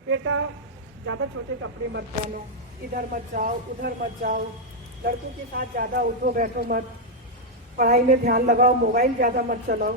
बेटा ज़्यादा छोटे कपड़े मत पहनो, इधर मत जाओ उधर मत जाओ, लड़कों के साथ ज़्यादा उठो बैठो मत, पढ़ाई में ध्यान लगाओ, मोबाइल ज़्यादा मत चलाओ।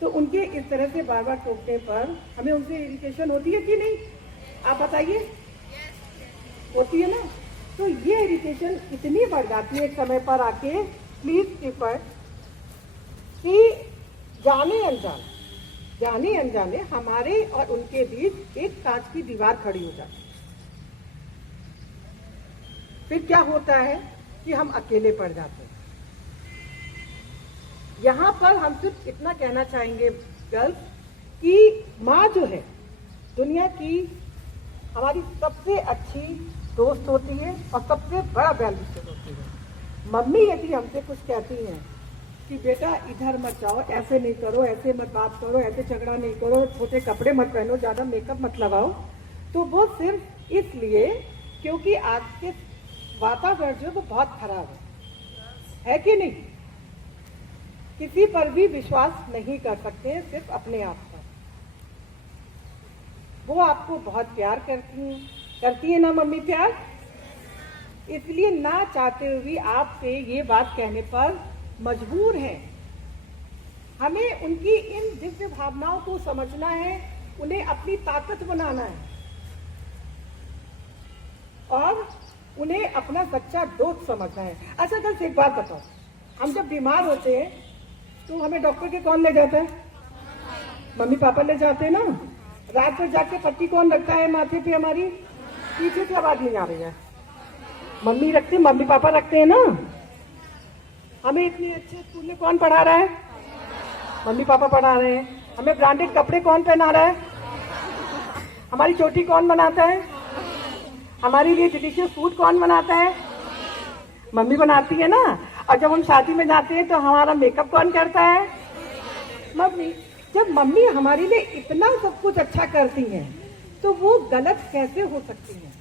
तो उनके इस तरह से बार बार टोकने पर हमें उनसे इरिटेशन होती है कि नहीं? आप बताइए। होती है ना? तो ये इरिटेशन इतनी बढ़ जाती है एक समय पर आके, प्लीज कीपर, कि जाने अनजाने हमारे और उनके बीच एक कांच की दीवार खड़ी हो जाती है। फिर क्या होता है कि हम अकेले पड़ जाते हैं। यहाँ पर हम सिर्फ इतना कहना चाहेंगे गर्ल्स कि माँ जो है दुनिया की हमारी सबसे अच्छी दोस्त होती है और सबसे बड़ा वैल्यू होती है। मम्मी यदि हमसे कुछ कहती हैं कि बेटा इधर मत जाओ, ऐसे नहीं करो, ऐसे मत बात करो, ऐसे झगड़ा नहीं करो, छोटे कपड़े मत पहनो, ज़्यादा मेकअप मत लगाओ, तो वो सिर्फ इसलिए क्योंकि आज के वातावरण जो है वो बहुत खराब है कि नहीं? किसी पर भी विश्वास नहीं कर सकते हैं, सिर्फ अपने आप पर। वो आपको बहुत प्यार करती है ना मम्मी प्यार? इसलिए ना चाहते हुए भी आपसे ये बात कहने पर मजबूर हैं। हमें उनकी इन दिव्य भावनाओं को समझना है, उन्हें अपनी ताकत बनाना है और उन्हें अपना सच्चा दोस्त समझना है। अच्छा गर्ल्स एक बात बताओ, हम जब बीमार होते हैं तो हमें डॉक्टर के कौन ले जाता है? मम्मी पापा ले जाते हैं ना। रात भर जाके पट्टी कौन रखता है माथे पे हमारी? पीछे से आवाज नहीं आ रही है। मम्मी रखते, मम्मी पापा रखते हैं ना। हमें इतने अच्छे स्कूल में कौन पढ़ा रहा है? मम्मी पापा पढ़ा रहे हैं। हमें ब्रांडेड कपड़े कौन पहना रहा है? हमारी चोटी कौन बनाता है? हमारे लिए डिलीशियस फूड कौन बनाता है? मम्मी बनाती है ना। और जब हम शादी में जाते हैं तो हमारा मेकअप कौन करता है? मम्मी। जब मम्मी हमारे लिए इतना सब कुछ अच्छा करती हैं तो वो गलत कैसे हो सकती हैं?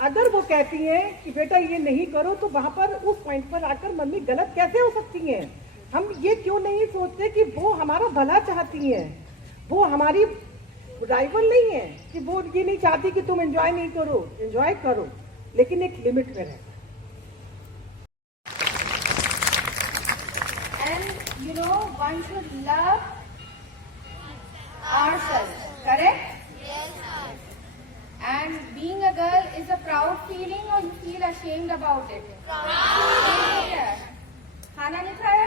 अगर वो कहती हैं कि बेटा ये नहीं करो, तो वहां पर उस पॉइंट पर आकर मम्मी गलत कैसे हो सकती हैं? हम ये क्यों नहीं सोचते कि वो हमारा भला चाहती हैं? वो हमारी राइवल नहीं है कि वो ये नहीं चाहती कि तुम एंजॉय नहीं करो, एंजॉय करो, लेकिन एक लिमिट में रहे। And you know, one should love ourselves, correct? And being a girl is a proud feeling, or you feel ashamed about it? Proud. खाना नहीं खाया?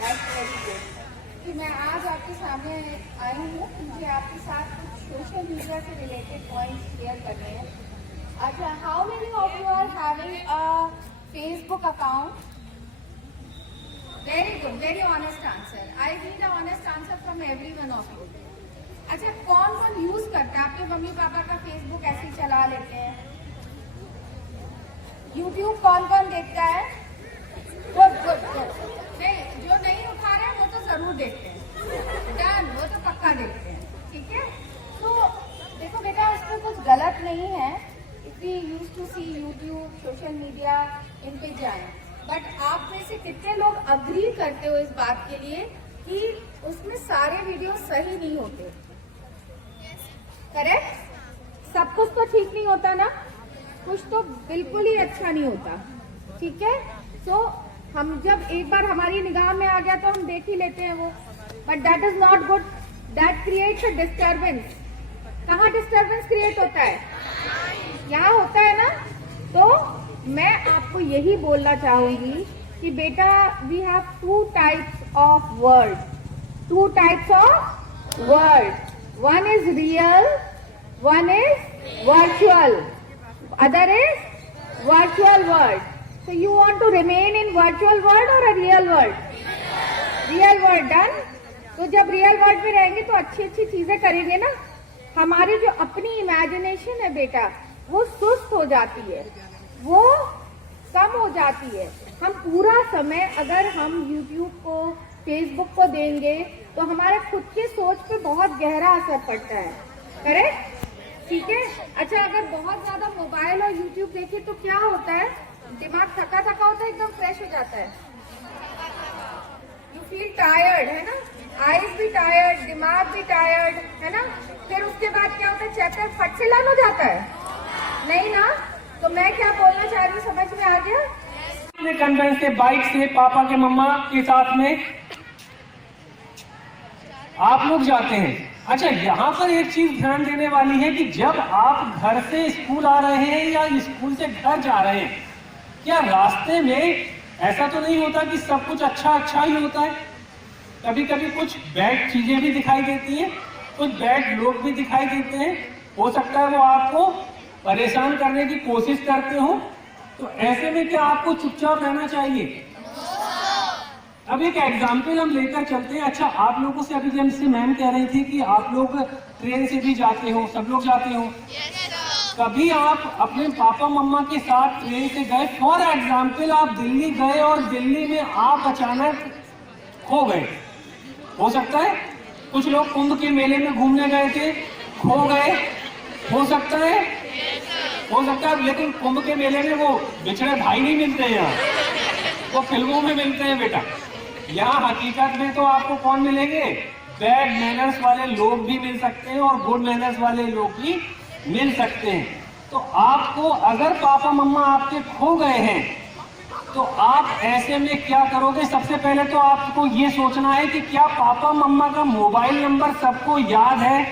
That's very good. कि मैं आज आपके सामने आई हूँ, मुझे आपके साथ कुछ सोशल मीडिया से रिलेटेड पॉइंट्स शेयर करने हैं। अच्छा, how many of you are having a Facebook account? Very good, very honest answer. I need an honest answer from every one of you. अच्छा, कौन कौन यूज करता है? आपके मम्मी पापा का फेसबुक ऐसे ही चला लेते हैं? यूट्यूब कौन कौन देखता है? Good good good. नहीं, जो नहीं उठा रहे हैं वो तो जरूर देखते हैं। डन, वो तो पक्का देखते हैं। ठीक है, तो देखो बेटा, इसमें कुछ गलत नहीं है। If we use to see YouTube, social media, इन पे जाए, बट आप में से कितने लोग अग्री करते हो इस बात के लिए कि उसमें सारे वीडियो सही नहीं होते? करेक्ट? सब कुछ तो ठीक नहीं होता ना, कुछ तो बिल्कुल ही अच्छा नहीं होता। ठीक है, तो हम जब एक बार हमारी निगाह में आ गया तो हम देख ही लेते हैं वो, but that is not good. That creates a disturbance. कहाँ डिस्टर्बेंस क्रिएट होता है? यहाँ होता है ना। तो मैं आपको यही बोलना चाहूंगी कि बेटा, we have two types of world. Two types of world. One is real, one is virtual, other is virtual world. So you want to remain in virtual world or a real world? Real world, done. तो जब real world में रहेंगे तो अच्छी अच्छी चीजें करेंगे ना। हमारी जो अपनी इमेजिनेशन है बेटा, वो सुस्त हो जाती है, वो कम हो जाती है। हम पूरा समय अगर हम YouTube को, फेसबुक को देंगे तो हमारे खुद के सोच पे बहुत गहरा असर पड़ता है। करेक्ट? ठीक है। अच्छा, अगर बहुत ज्यादा मोबाइल और यूट्यूब देखें तो क्या होता है? दिमाग थका थका होता है, एकदम फ्रेश हो जाता है। यू फील टायर्ड, है ना, आईज भी टायर्ड, दिमाग भी टायर्ड, है ना। फिर उसके बाद क्या होता है, चैप्टर फट से लर्न हो जाता है, नहीं ना। तो मैं क्या बोलना चाह रही हूँ, समझ में आ गया? अपने कन्वेंस से, बाइक से, पापा के मम्मा के साथ में आप लोग जाते हैं। अच्छा, यहाँ पर एक चीज ध्यान देने वाली है कि जब आप घर से स्कूल आ रहे हैं या स्कूल से घर जा रहे हैं, क्या रास्ते में ऐसा तो नहीं होता कि सब कुछ अच्छा ही होता है? कभी कभी कुछ बैड चीजें भी दिखाई देती हैं, कुछ बैड लोग भी दिखाई देते हैं। हो सकता है वो आपको परेशान करने की कोशिश करते हो। तो ऐसे में क्या आपको चुपचाप रहना चाहिए? अब एक एग्जाम्पल हम लेकर चलते हैं। अच्छा, आप लोगों से अभी जैसे मैम कह रही थी कि आप लोग ट्रेन से भी जाते हो, सब लोग जाते हो। कभी आप अपने पापा मम्मा के साथ ट्रेन से गए, फॉर एग्जाम्पल आप दिल्ली गए और दिल्ली में आप अचानक खो गए। हो सकता है कुछ लोग कुंभ के मेले में घूमने गए थे, खो गए। हो सकता है, लेकिन कुंभ के मेले में वो बिछड़े भाई नहीं मिलते हैं, यहाँ वो फिल्मों में मिलते हैं बेटा। यहाँ हकीकत में तो आपको कौन मिलेंगे? बैड मैनर्स वाले लोग भी मिल सकते हैं और गुड मैनर्स वाले लोग भी मिल सकते हैं। तो आपको अगर पापा मम्मा आपके खो गए हैं तो आप ऐसे में क्या करोगे? सबसे पहले तो आपको ये सोचना है कि क्या पापा मम्मा का मोबाइल नंबर सबको याद है?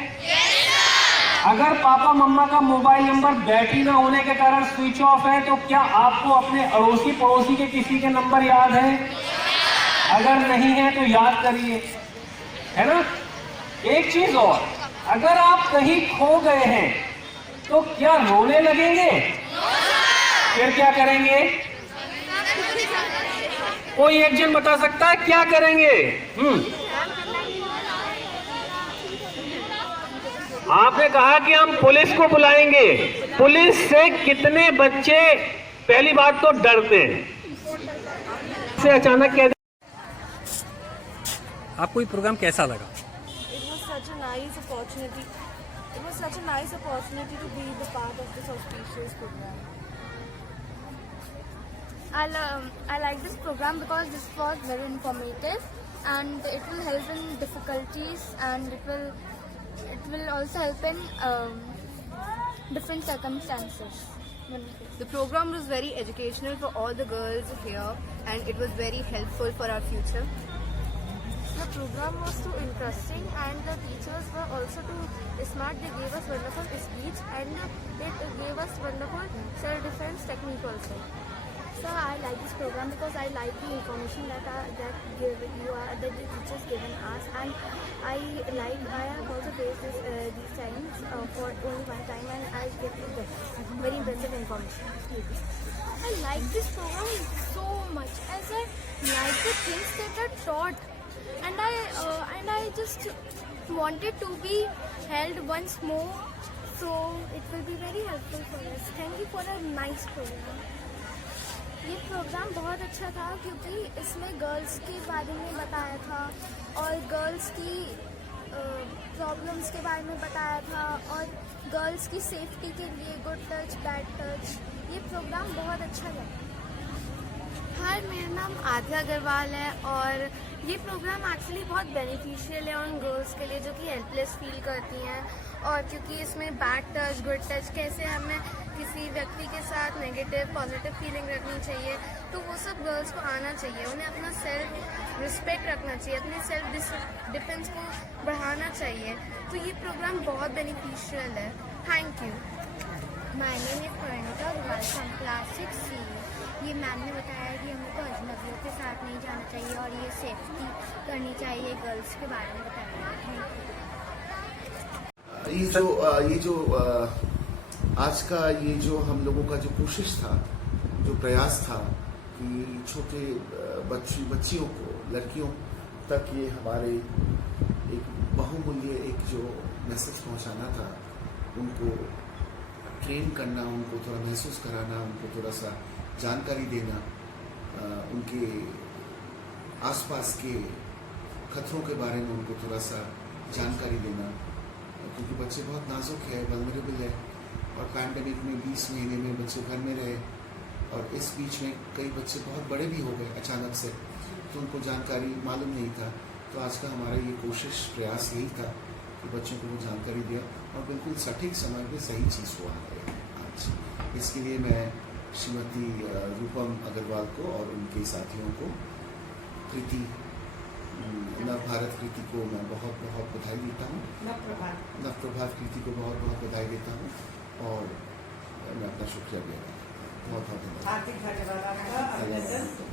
अगर पापा मम्मा का मोबाइल नंबर बैटरी ना होने के कारण स्विच ऑफ है तो क्या आपको अपने अड़ोसी पड़ोसी के किसी के नंबर याद है? अगर नहीं है तो याद करिए, है ना। एक चीज और, अगर आप कहीं खो गए हैं तो क्या रोने लगेंगे? फिर क्या करेंगे? कोई एक जन बता सकता है क्या करेंगे? आपने कहा कि हम पुलिस को बुलाएंगे। पुलिस से कितने बच्चे पहली बात तो डरते हैं? से अचानक कह आपको ये प्रोग्राम कैसा लगा? It was such a nice opportunity. It was such a nice opportunity to be the part of this auspicious program. I like this program because this was very informative and it will help in difficulties and it will also help in different circumstances. The program was very educational for all the girls here and it was very helpful for our future. The program was too interesting and the teachers were also too smart. They gave us wonderful speech and they gave us wonderful self-defense technique also. So I like this program because I like the information that the teachers given us, and I have also faced these times for only one time and I get very impressive information. I like this program so much as I like the things that are taught, and I just wanted to be held once more, so it will be very helpful for us. Thank you for a nice program. ये programme बहुत अच्छा था क्योंकि इसमें girls के बारे में बताया था और गर्ल्स की प्रॉब्लम्स के बारे में बताया था और गर्ल्स की सेफ्टी के लिए गुड टच बैड टच। ये प्रोग्राम बहुत अच्छा लगा। हाय, मेरा नाम आध्या अग्रवाल है और ये प्रोग्राम एक्चुअली बहुत बेनिफिशियल है उन गर्ल्स के लिए जो कि हेल्पलेस फील करती हैं, और क्योंकि इसमें बैड टच गुड टच कैसे हमें किसी व्यक्ति के साथ नेगेटिव पॉजिटिव फीलिंग रखनी चाहिए, तो वो सब गर्ल्स को आना चाहिए। उन्हें अपना सेल्फ रिस्पेक्ट रखना चाहिए, अपने सेल्फ डिफेंस को बढ़ाना चाहिए। तो ये प्रोग्राम बहुत बेनिफिशियल है। Thank you. My name is Pranita from class 6C। ये मैम ने बताया कि हमको अजनबियों के साथ नहीं जाना चाहिए और ये सेफ्टी करनी चाहिए, गर्ल्स के बारे में बताया। ये जो आज का ये जो हम लोगों का जो कोशिश था, जो प्रयास था कि छोटे बच्चियों को, लड़कियों तक ये हमारे एक बहुमूल्य एक जो मैसेज पहुंचाना था, उनको ट्रेन करना, उनको थोड़ा महसूस कराना, उनको थोड़ा सा जानकारी देना, उनके आसपास के खतरों के बारे में उनको थोड़ा सा जानकारी देना, क्योंकि बच्चे बहुत नाजुक है, वल्नरेबल है, और पैंडेमिक में 20 महीने में बच्चे घर में रहे और इस बीच में कई बच्चे बहुत बड़े भी हो गए अचानक से। तो उनको जानकारी मालूम नहीं था। तो आज का हमारा ये कोशिश प्रयास यही था कि बच्चों को वो जानकारी दिया और बिल्कुल सटीक समय पे सही चीज़ हुआ है आज। इसके लिए मैं श्रीमती रूपम अग्रवाल को और उनके साथियों को, कृति नव भारत कृति को मैं बहुत बहुत बधाई देता हूँ। नव प्रभात कृति को बहुत बहुत बधाई देता हूँ और मैं अपना शुक्रिया भी अदा करता हूँ। बहुत बहुत धन्यवाद। हार्दिक धन्यवाद आपका, अभिनंदन।